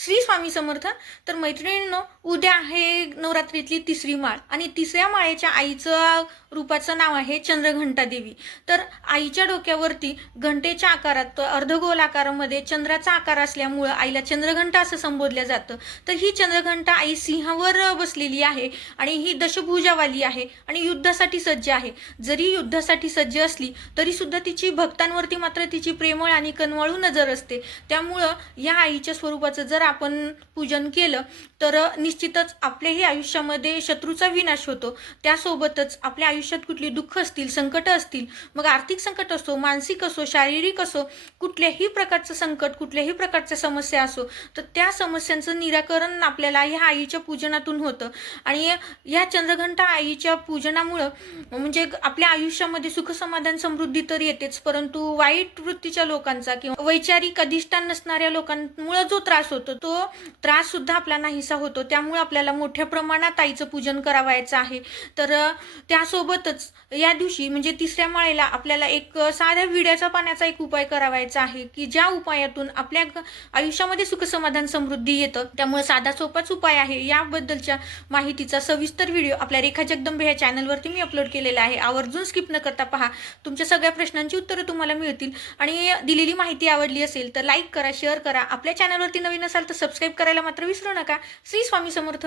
श्री स्वामी समर्थ. तर मैत्रिणींनो उद्या आहे नवरात्रीतली तिसरी माळ आणि तिसऱ्या माळेच्या आईचं रूपाचं नाव आहे चंद्रघंटा देवी. तर आईच्या डोक्यावरती घंटेच्या आकारात अर्धगोल आकारामध्ये चंद्राचा आकार असल्यामुळं आईला चंद्रघंटा असं संबोधलं जातं. तर ही चंद्रघंटा आई सिंहावर बसलेली आहे आणि ही दशभुजावाली आहे आणि युद्धासाठी सज्ज आहे. जरी युद्धासाठी सज्ज असली तरी सुद्धा तिची भक्तांवरती मात्र तिची प्रेमळ आणि कनवाळू नजर असते. त्यामुळं या आईच्या स्वरूपाचं जर आपण पूजन केलं तर निश्चितच आपल्याही आयुष्यामध्ये शत्रूचा विनाश होतो. त्यासोबतच आपल्या आयुष्यात कुठली दुःख असतील संकट असतील मग आर्थिक संकट असो मानसिक असो शारीरिक असो कुठल्याही प्रकारचं संकट कुठल्याही प्रकारच्या समस्या असो तर त्या समस्यांचं निराकरण आपल्याला ह्या आईच्या पूजनातून होतं. आणि ह्या चंद्रघंटा आईच्या पूजनामुळं म्हणजे आपल्या आयुष्यामध्ये सुखसमाधान समृद्धी तर येतेच परंतु वाईट वृत्तीच्या लोकांचा किंवा वैचारिक अधिष्ठान नसणाऱ्या लोकांमुळे जो त्रास होतो तो त्रास सुद्धा आपला नाहीसा होतो. त्यामुळे आपल्याला मोठ्या प्रमाणात आईचं पूजन करावायचं आहे. तर त्यासोबतच या दिवशी म्हणजे तिसऱ्या माळेला आपल्याला एक साध्या विड्याचा पाण्याचा एक उपाय करावायचा आहे की ज्या उपायातून आपल्या आयुष्यामध्ये सुखसमाधान समृद्धी येतं त्यामुळे साधा सोपाच उपाय आहे. याबद्दलच्या माहितीचा सविस्तर व्हिडिओ आपल्या रेखा जगदंबे या चॅनलवरती मी अपलोड केलेला आहे. आवर्जून स्किप न करता पहा. तुमच्या सगळ्या प्रश्नांची उत्तरं तुम्हाला मिळतील. आणि दिलेली माहिती आवडली असेल तर लाईक करा शेअर करा. आपल्या चॅनलवरती नवीन असाल तर सबस्क्राईब करायला मात्र विसरू नका. श्री स्वामी समर्थ.